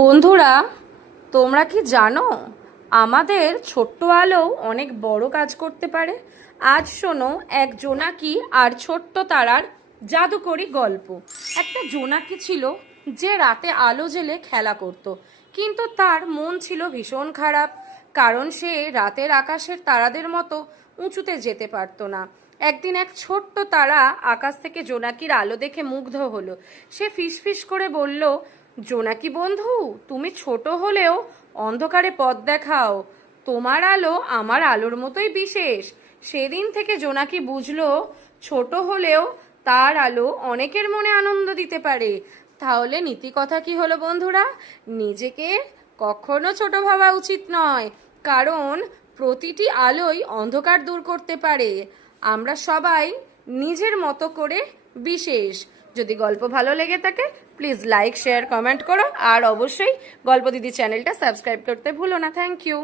বন্ধুরা, তোমরা কি জানো আমাদের ছোট্ট আলো অনেক বড় কাজ করতে পারে? আজ শোনো এক জোনাকি আর ছোট্ট তারার জাদুকরি গল্প। একটা জোনাকি ছিল যে রাতে আলো জ্বেলে খেলা করত, কিন্তু তার মন ছিল ভীষণ খারাপ, কারণ সে রাতের আকাশের তারাদের মতো উঁচুতে যেতে পারতো না। একদিন এক ছোট্ট তারা আকাশ থেকে জোনাকির আলো দেখে মুগ্ধ হলো। সে ফিসফিস করে বলল, জোনাকি বন্ধু, তুমি ছোট হলেও অন্ধকারে পথ দেখাও। তোমার আলো আমার আলোর মতোই বিশেষ। সেদিন থেকে জোনাকি বুঝলো, ছোট হলেও তার আলো অনেকের মনে আনন্দ দিতে পারে। তাহলে নীতি কথা কি হলো বন্ধুরা? নিজেকে কখনো ছোট ভাবা উচিত নয়, কারণ প্রতিটি আলোই অন্ধকার দূর করতে পারে। আমরা সবাই নিজের মতো করে বিশেষ। যদি গল্প ভালো লেগে থাকে, প্লিজ লাইক, শেয়ার, কমেন্ট করো, আর অবশ্যই গল্প দিদি চ্যানেলটা সাবস্ক্রাইব করতে ভুলো না। Thank you.